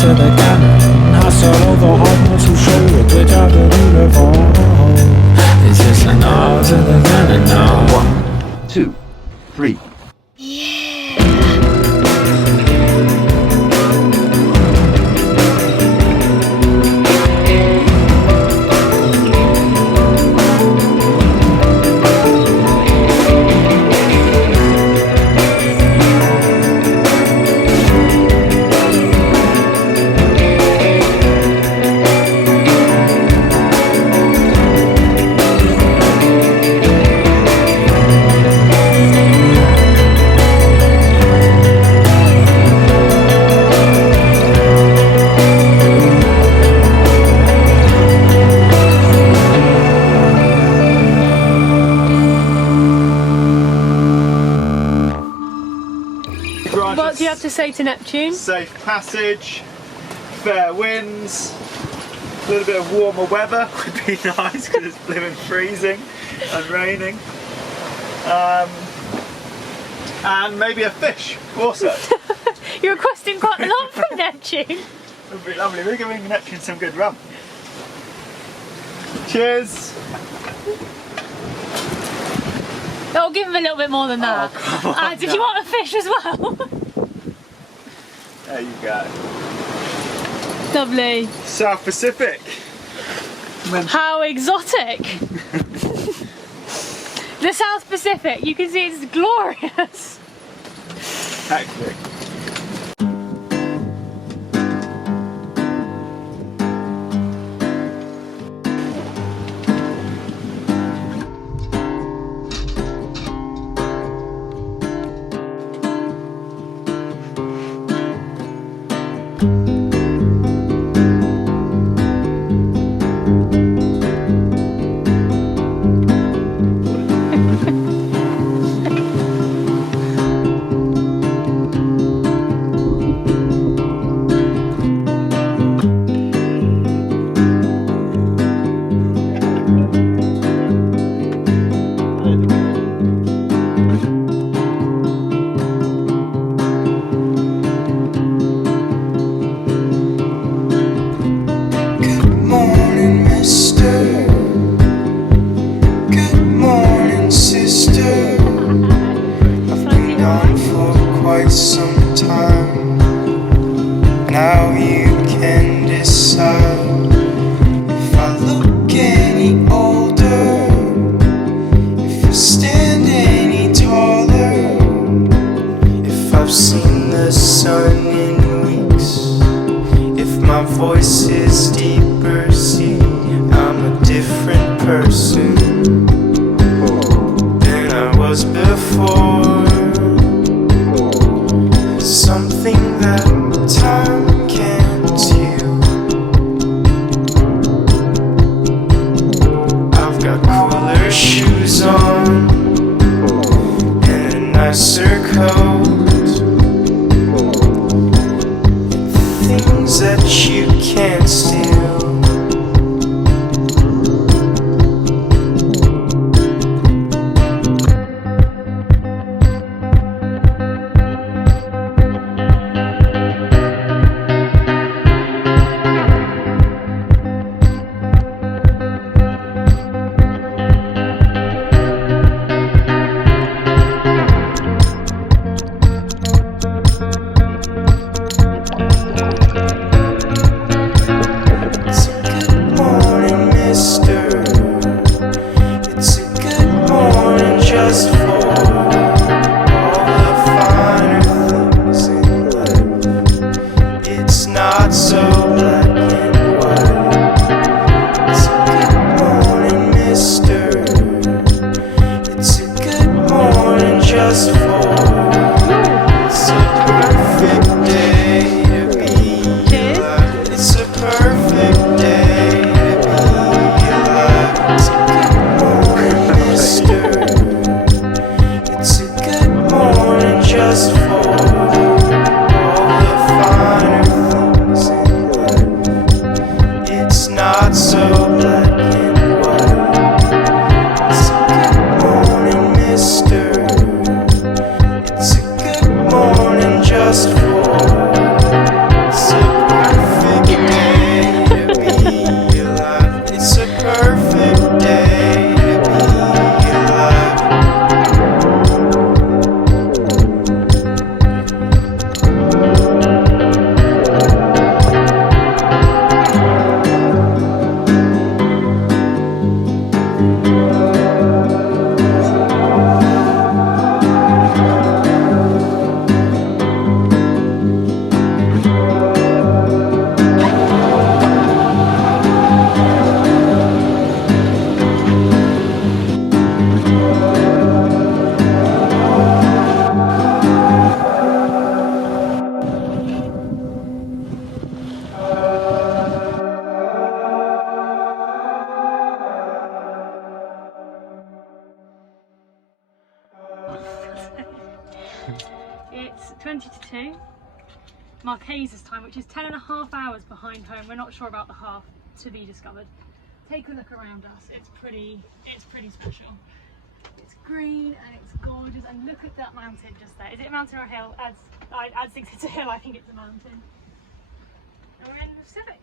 to the cannon. Hustle over hard to show it. Good job to beautiful. It's just an all to the cannon now. 1, 2, 3. What do you have to say to Neptune? Safe passage, fair winds, a little bit of warmer weather would be nice because it's blooming freezing and raining. And maybe a fish also. You're requesting quite a lot from Neptune. It would be lovely. We're giving Neptune some good rum. Cheers. Oh, give him a little bit more than that. Oh, come on, Did you want a fish as well? There you go. Lovely. South Pacific. How exotic. The South Pacific, you can see it's glorious. Hectic. Some time now you can decide if I look any older, if I stand any taller, if I've seen the sun in weeks, if my voice is deeper. See, I'm a different person than I was before. Something that time can't heal. I've got cooler shoes on and a nicer coat. Things that you can't steal. 20 to 2. Marquesas time, which is 10.5 hours behind home. We're not sure about the half, to be discovered. Take a look around us. It's pretty special. It's green and it's gorgeous, and look at that mountain just there. Is it a mountain or a hill? As thinks it's a hill, I think it's a mountain. And we're in the Pacific.